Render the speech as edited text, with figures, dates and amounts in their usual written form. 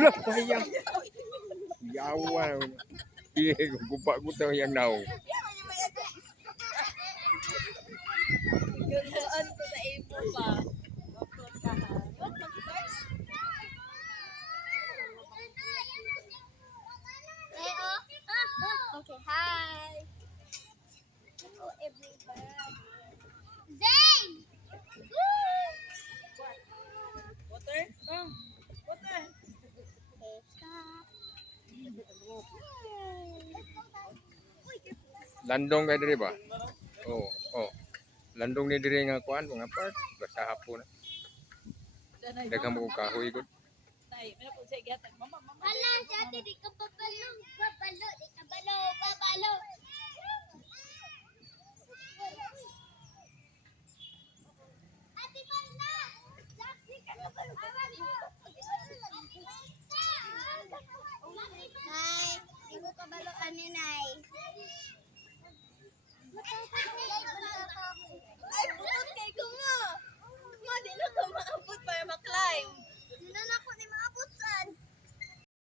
Wala pa yang yawa. Iya, gupak ko tahu yang naong. Guluan ko sa imo pa. Okay, hi. Hello, everybody. Zane! Water? Water. Okay, stop. Landong kay diri ba? Oh, oh. Landong ni diri nga kuan mga part basta hapon. Daghang mo kahoy gud. Nay, may napun sa igatan. Mama. Hala, si ate, di ka babalo. Babalo, di ka babalo. Ate, bala! Di ka babalo.